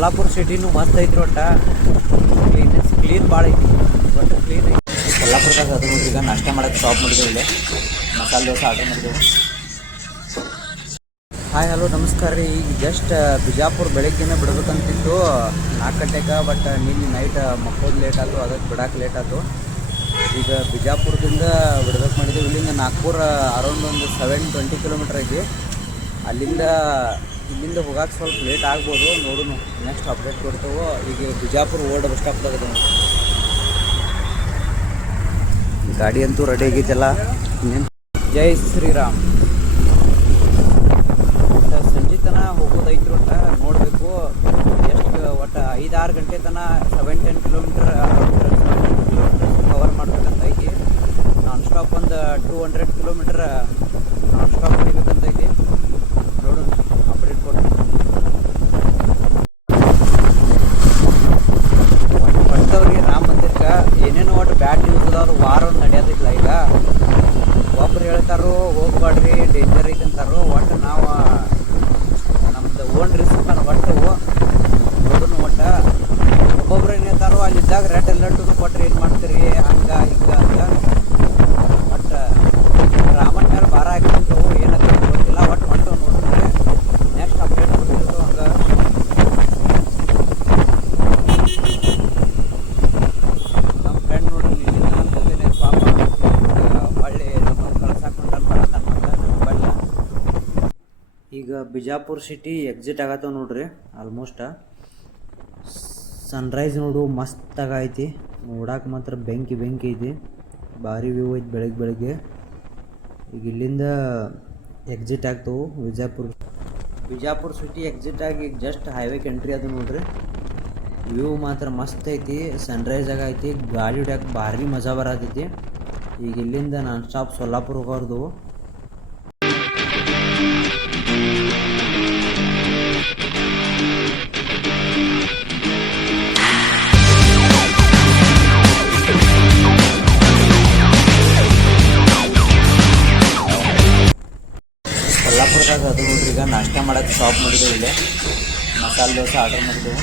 ಸೊಲ್ಲಾಪುರ ಸಿಟಿನೂ ಮಸ್ತ್ ಐತ್ರಿ. ಒಟ್ಟು ಕ್ಲೀನ್ ಭಾಳ ಐತಿ. ಒಟ್ಟು ಕ್ಲೀನ್ ಐತಿ ಸೊಲ್ಲಾಪುರದಾಗ. ಅದು ನೋಡ್ರಿ, ಈಗ ನಾಷ್ಟ ಮಾಡೋಕ್ಕೆ ಶಾಪ್ ಮಾಡಿದ್ದೇವೆ. ಇಲ್ಲೇ ಮಸಾಲೆ ದೋಸೆ ಆರ್ಡರ್ ಮಾಡಿದ್ದೇವೆ. ಹಾಯ್ ಹಲೋ ನಮಸ್ಕಾರ ರೀ. ಈಗ ಜಸ್ಟ್ ಬಿಜಾಪುರ ಬೆಳಗ್ಗೆನೇ ಬಿಡ್ಬೇಕಂತಿತ್ತು 4 ಗಂಟೆಗೆ. ಬಟ್ ನಿನ್ನೆ ನೈಟ್ ಮಕ್ಕೋದು ಲೇಟ್ ಆಯಿತು, ಅದಕ್ಕೆ ಬಿಡೋಕೆ ಲೇಟ್ ಆಯಿತು. ಈಗ ಬಿಜಾಪುರದಿಂದ ಬಿಡ್ಬೇಕು ಮಾಡಿದ್ದೀವಿ. ಇಲ್ಲಿಂದ ನಾಗ್ಪುರ ಅರೌಂಡ್ ಒಂದು 720 ಕಿಲೋಮೀಟ್ರ್ ಐತಿ. ಇಲ್ಲಿಂದ ಹೋಗಕ್ಕೆ ಸ್ವಲ್ಪ ಲೇಟ್ ಆಗ್ಬೋದು. ನೋಡೋಣ, ನೆಕ್ಸ್ಟ್ ಅಪ್ಡೇಟ್ ಕೊಡ್ತೇವೆ. ಈಗ ಬಿಜಾಪುರ ಓಲ್ಡ್ ಬಸ್ ಸ್ಟಾಪ್ದಾಗ ಗಾಡಿ ಅಂತೂ ರೆಡಿ ಆಗೈತೆಲ್ಲ. ಜೈ ಶ್ರೀರಾಮ್. ಸಂಜೆ ತನಕ ಹೋಗೋದೈತ್ರಿ. ಒಟ್ಟು ನೋಡಬೇಕು ಎಷ್ಟು. ಒಟ್ಟು 5-6 ಗಂಟೆ ತನಕ 7-10 ಕಿಲೋಮೀಟ್ರ್ ಕವರ್ ಮಾಡ್ಬೇಕಂತ ಐತಿ. ನಾನ್ ಸ್ಟಾಪ್ ಒಂದು 200 ಕಿಲೋಮೀಟ್ರ್ ನಾನ್ ಸ್ಟಾಪ್ ಹೊಡಿಬೇಕಂತ ಐತಿ. ನೋಡೋಣ, ಅಪ್ಡೇಟ್ ಕೊಡ್ತೀನಿ. ಒಟ್ಟು ಬಂದವ್ರಿಗೆ ರಾಮ ಮಂದಿರಕ್ಕೆ ಏನೇನೋ ಒಟ್ಟು ಬ್ಯಾಡ್ ನ್ಯೂಸ್ ಅದಾವ್ರು. ವಾರ ಒಂದು ನಡೆಯೋದಿಲ್ಲ. ಈಗ ಒಬ್ರು ಹೇಳ್ತಾರೋ ಹೋಗ್ಬೇಡ್ರಿ ಡೇಂಜರ್ ಐತೆ ಅಂತಾರೋ. ಒಟ್ಟು ನಾವು ನಮ್ದು ಓನ್ ರಿಸ್ಕ್ ಒಟ್ಟು ನೋಡೋಣ. ಒಟ್ಟು ಒಬ್ಬೊಬ್ರು ಏನು ಹೇಳ್ತಾರೋ ಅಲ್ಲಿದ್ದಾಗ ರೆಡ್ ಅಲರ್ಟು ಕೊಟ್ಟರೆ ಏನು ಮಾಡ್ತೀರಿ, ಹಂಗೆ ಹಿಂಗೆ ಅಂತ. ಒಟ್ಟು ರಾಮನ ಮೇಲೆ ಭಾರ ಹಾಕಿರ್ತವು. ಏನಂತ ಗೊತ್ತಿಲ್ಲ. ಒಟ್ಟು ನೋಡಿದ್ರೆ ನೆಕ್ಸ್ಟ್ ಅಪ್ಡೇಟ್ ಕೊಡ್ತಿರ್ತವೆ. ಹಂಗೆ ನಮ್ಮ ಫ್ರೆಂಡ್ ನೋಡ್ರಿ ನಿನ್ನೆ ನಮ್ಮ ಜೊತೆ ಪಾಪ ಹೊಳ್ಳಿ ನಮ್ಮನ್ನು ಕಳ್ಸಾಕೊಂಡ್ರೆ ಬರಲ್ಲ. ಈಗ ಬಿಜಾಪುರ ಸಿಟಿ ಎಕ್ಸಿಟ್ ಆಗತ್ತವ ನೋಡ್ರಿ. ಆಲ್ಮೋಸ್ಟ್ ಸನ್ರೈಸ್ ನೋಡು ಮಸ್ತಾಗ ಐತಿ. ನೋಡಕ್ಕೆ ಮಾತ್ರ ಬೆಂಕಿ ಐತಿ. ಭಾರಿ ವ್ಯೂ ಐತಿ ಬೆಳಗ್ಗೆ. ಈಗ ಇಲ್ಲಿಂದ ಎಕ್ಸಿಟ್ ಆಗ್ತವೆ ಬಿಜಾಪುರ ಸಿಟಿ ಎಕ್ಸಿಟ್ ಆಗಿ ಈಗ ಜಸ್ಟ್ ಹೈವೇಗೆ ಎಂಟ್ರಿ ಅದು ನೋಡ್ರಿ. ವ್ಯೂ ಮಾತ್ರ ಮಸ್ತ್ ಐತಿ. ಸನ್ರೈಸ್ ಆಗೈತಿ. ಗಾಡಿ ಹೊಡ್ಯಾಕೆ ಭಾರಿ ಮಜಾ ಬರತೈತಿ. ಈಗ ಇಲ್ಲಿಂದ ನಾನ್ ಸ್ಟಾಪ್ ಸೊಲ್ಲಾಪುರ ಹೋಗೋದು. ಸೊಲ್ಲಾಪುರದಾಗ ಅದು ನೋಡ್ರಿ, ಈಗ ನಾಷ್ಟ ಮಾಡೋಕ್ಕೆ ಶಾಪ್ ಮಾಡಿದ್ದೇವೆ. ಇಲ್ಲೇ ಮಸಾಲೆ ದೋಸೆ ಆರ್ಡರ್ ಮಾಡಿದ್ದೆವು.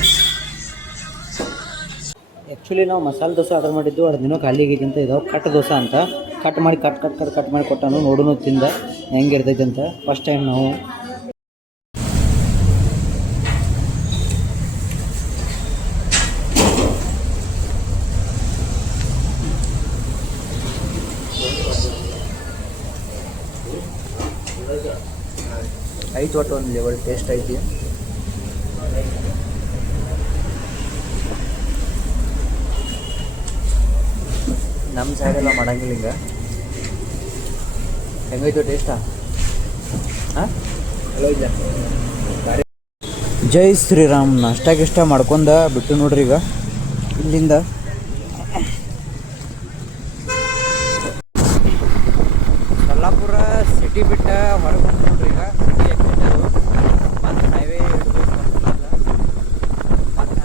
ಆ್ಯಕ್ಚುಲಿ ನಾವು ಮಸಾಲೆ ದೋಸೆ ಆರ್ಡರ್ ಮಾಡಿದ್ದು ಅದು ದಿನ ಖಾಲಿ ಆಗೈತಿ ಅಂತ. ಇದಾವೆ ಕಟ್ ದೋಸೆ ಅಂತ. ಕಟ್ ಮಾಡಿ ಕೊಟ್ಟಾನು. ನೋಡೋಣ ತಿಂದ ಹೆಂಗಿರ್ತೈತೆ ಅಂತ. ಫಸ್ಟ್ ಟೈಮ್ ನಾವು ಐತಿ. ಒಟ್ಟು ಒಂದು ಲೆವೆಲ್ ಟೇಸ್ಟ್ ಐತಿ. ನಮ್ಮ ಸೈಡೆಲ್ಲ ಮಾಡಂಗಿಲ್ಲ ಹಿಂಗೆ. ಹೆಂಗೈತು ಟೇಸ್ಟಾ? ಹಾಂ, ಹಲೋ ಇಲ್ಲ. ಜೈ ಶ್ರೀರಾಮ್. ನಾಷ್ಟ ಮಾಡ್ಕೊಂಡ ಬಿಟ್ಟು ನೋಡ್ರಿ. ಈಗ ಇಲ್ಲಿಂದ ಸೊಲ್ಲಾಪುರ ಸಿಟಿ ಬಿಟ್ಟು ಹೊರಗೆ ಬಂದು ನೋಡ್ರಿ. ಈಗ ಸಿಟಿ ಎಕ್ಸಿಟ್ ಮತ್ತು ಹೈವೇ ಹಿಡಿದು ಮತ್ತು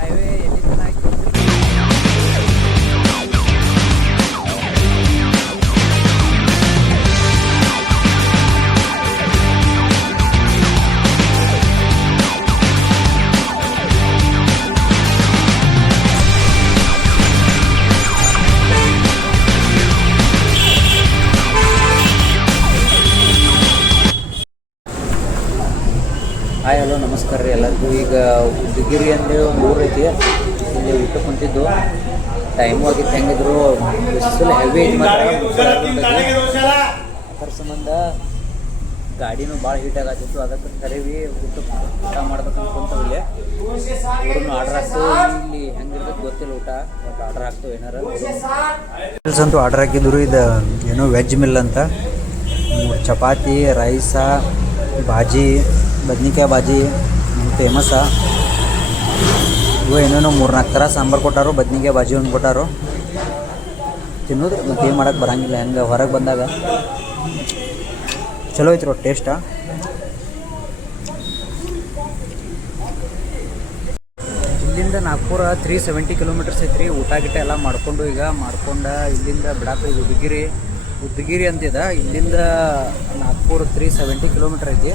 ಹೈವೇ ಎಲ್ಲಿ ತನಕ ಆಯ್ತು. ಹಾಯ್ ಹಲೋ ನಮಸ್ಕಾರ ರೀ ಎಲ್ಲರಿಗೂ. ಈಗ ಉದಗಿರಿ ಅಂದರೆ ಒಂದು ಊರು ಐತಿ. ಇಲ್ಲಿ ಊಟಕ್ಕೆ ಕುಂತಿದ್ದು. ಟೈಮು ಆಗಿತ್ತು. ಹೆಂಗಿದ್ರು ಬಿಸಿಲು ಹೆವಿ ಐತಿ ಮಾತ್ರ. ಅದರ ಸಂಬಂಧ ಗಾಡಿನೂ ಭಾಳ ಹೀಟ್ ಆಗತ್ತಿತ್ತು. ಅದಕ್ಕೆ ಕರೀವಿ ಊಟ ಮಾಡ್ಬೇಕಂತ ಕುಂತವಿಲ್ಲಿ. ಊರನ್ನು ಆರ್ಡರ್ ಹಾಕ್ತು. ಇಲ್ಲಿ ಹೆಂಗಿರ್ತದೆ ಗೊತ್ತಿಲ್ಲ ಊಟ. ಬಟ್ ಆರ್ಡರ್ ಹಾಕ್ತು ಏನಾರು ಮೀಲ್ಸ್ ಅಂತೂ ಆರ್ಡರ್ ಹಾಕಿದ್ರು. ಇದು ಏನೋ ವೆಜ್ ಮಿಲ್ ಅಂತ. ಚಪಾತಿ, ರೈಸ, ಭಾಜಿ, ಬದ್ನಿಕಾಯಿ ಭಾಜಿ ಫೇಮಸ್ಸ. ಇವು ಏನೇನೋ 3-4 ಥರ ಸಾಂಬಾರು ಕೊಟ್ಟಾರು. ಬದ್ನಿಕಾಯಿ ಭಾಜಿ ಒಂದು ಕೊಟ್ಟಾರು. ತಿನ್ನೋದು ಮತ್ತು ಏನು ಮಾಡೋಕ್ಕೆ ಬರೋಂಗಿಲ್ಲ. ಹೆಂಗೆ ಹೊರಗೆ ಬಂದಾಗ ಚಲೋ ಐತ್ರಿ ಟೇಸ್ಟ. ಇಲ್ಲಿಂದ ನಾಗ್ಪುರ 370 ಕಿಲೋಮೀಟರ್ಸ್ ಐತ್ರಿ. ಊಟ ಗಿಟ್ಟ ಎಲ್ಲ ಮಾಡ್ಕೊಂಡು ಇಲ್ಲಿಂದ ಬಿಡಾಕ ಇದು ಉದಗಿರಿ ಉದ್ಗಿರಿ ಅಂತಿದೆ. ಇಲ್ಲಿಂದ ನಾಗ್ಪುರ್ 370 ಕಿಲೋಮೀಟ್ರ್ ಐತಿ.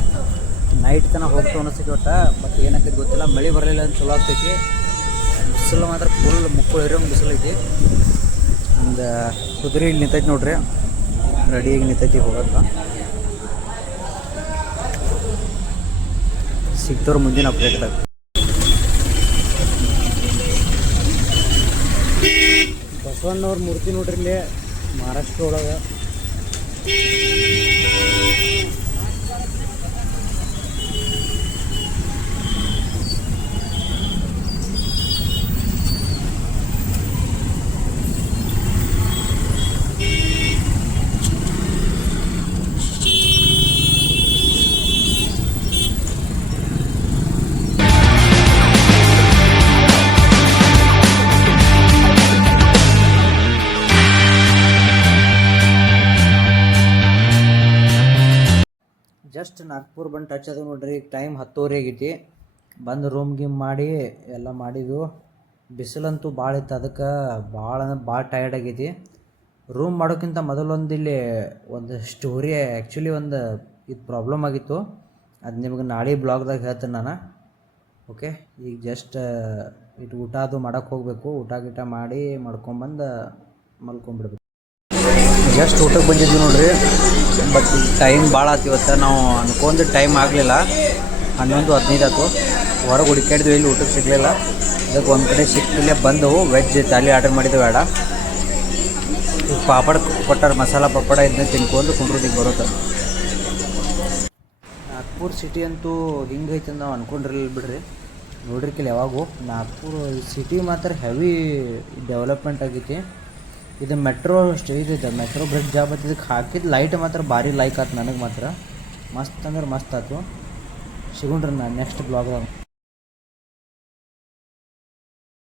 ನೈಟ್ ತನಕ ಹೋಗ್ತಾ ಅನಿಸ್ತೈತಿ ಒಟ್ಟು. ಬಟ್ ಏನಾಗ್ತೈತಿ ಗೊತ್ತಿಲ್ಲ. ಮಳೆ ಬರಲಿಲ್ಲ ಅಂತ ಚಲೋ ಆಗ್ತೈತಿ. ಬಿಸಿಲು ಮಾತ್ರ ಫುಲ್ ಮುಕ್ಕಳು ಇರೋಂಗೆ ಬಿಸಿಲು ಐತಿ. ಒಂದು ಕುದುರೆ ಇಲ್ಲಿ ನಿಂತೈತಿ ನೋಡ್ರಿ, ರೆಡಿಯಾಗಿ ನಿಂತೈತಿ ಹೋಗಕ್ಕೆ. ಸಿಗ್ತವ್ರು ಮುಂದಿನ ಅಪ್ಡೇಟ್ದಾಗ. ಬಸವಣ್ಣವ್ರ ಮೂರ್ತಿ ನೋಡ್ರಿ ಇಲ್ಲಿ ಮಹಾರಾಷ್ಟ್ರ ಒಳಗೆ. ಜಸ್ಟ್ ನಾಗ್ಪುರ್ ಬಂದು ಟಚ್ ಅದು ನೋಡ್ರಿ. ಈಗ ಟೈಮ್ 10:30 ಆಗೈತಿ. ಬಂದು ರೂಮ್ ಗೀಮ್ ಮಾಡಿ ಎಲ್ಲ ಮಾಡಿದ್ವು. ಬಿಸಿಲಂತೂ ಭಾಳ ಇತ್ತು, ಅದಕ್ಕೆ ಭಾಳ ಅಂದ್ರೆ ಭಾಳ ಟಯರ್ಡ್ ಆಗೈತಿ. ರೂಮ್ ಮಾಡೋಕ್ಕಿಂತ ಮೊದಲೊಂದು ಇಲ್ಲಿ ಒಂದು ಸ್ಟೋರಿ, ಆ್ಯಕ್ಚುಲಿ ಒಂದು ಇದು ಪ್ರಾಬ್ಲಮ್ ಆಗಿತ್ತು. ಅದು ನಿಮ್ಗೆ ನಾಳೆ ಬ್ಲಾಗ್ದಾಗ ಹೇಳ್ತೀನಿ ನಾನು. ಓಕೆ, ಈಗ ಜಸ್ಟ್ ಇದು ಊಟ ಅದು ಮಾಡೋಕ್ಕೆ ಹೋಗಬೇಕು. ಊಟ ಗೀಟ ಮಾಡಿ ಮಾಡ್ಕೊಂಬಂದು ಮಲ್ಕೊಂಬಿಡ್ಬೇಕು. ಜಸ್ಟ್ ಊಟಕ್ಕೆ ಬಂದಿದ್ವಿ ನೋಡ್ರಿ. ಬಟ್ ಈಗ ಟೈಮ್ ಭಾಳ ಆಯ್ತು. ಇವತ್ತು ನಾವು ಅನ್ಕೊಂಡು ಟೈಮ್ ಆಗಲಿಲ್ಲ. 11:15 ಆಯ್ತು. ಹೊರಗೆ ಹುಡುಕಾಡಿದ್ವಿ, ಇಲ್ಲಿ ಊಟಕ್ಕೆ ಸಿಗಲಿಲ್ಲ. ಅದಕ್ಕೆ ಒಂದು ಕಡೆ ಸಿಕ್ಕಿಲ್ಲೇ ಬಂದವು. ವೆಜ್ ಥಾಲಿ ಆರ್ಡರ್ ಮಾಡಿದ್ವಿ. ಬೇಡ ಈಗ ಪಾಪಡ್ ಕೊಟ್ಟಾರ, ಮಸಾಲ ಪಾಪಡ. ಇದನ್ನ ತಿನ್ಕೊಂಡು ಕುಂಡ್ರದಿಗೆ ಬರುತ್ತೆ. ನಾಗ್ಪುರ್ ಸಿಟಿ ಅಂತೂ ಹಿಂಗೈತೆ ಅಂತ ನಾವು ಅಂದ್ಕೊಂಡಿರಲಿಲ್ಲ ಬಿಡ್ರಿ. ನೋಡಿರ್ಕಿಲ್ಲ ಯಾವಾಗೂ. ನಾಗ್ಪುರ್ ಸಿಟಿ ಮಾತ್ರ ಹೆವಿ ಡೆವಲಪ್ಮೆಂಟ್ ಆಗೈತಿ. ಇದು ಮೆಟ್ರೋ ಇದಿದೆ, ಮೆಟ್ರೋ ಬ್ರಿಡ್ಜ್ ಜಾಬ್ ಅಂತ. ಇದಕ್ಕೆ ಹಾಕಿದ ಲೈಟ್ ಮಾತ್ರ ಭಾರಿ ಲೈಕ್ ಆಯ್ತು ನನಗೆ ಮಾತ್ರ. ಮಸ್ತ್ ಅಂದ್ರೆ ಮಸ್ತ್ ಆಯ್ತು. ಸಿಗೋಣ್ರಿ ನಾನು ನೆಕ್ಸ್ಟ್ ಬ್ಲಾಗ್ದಾಗ.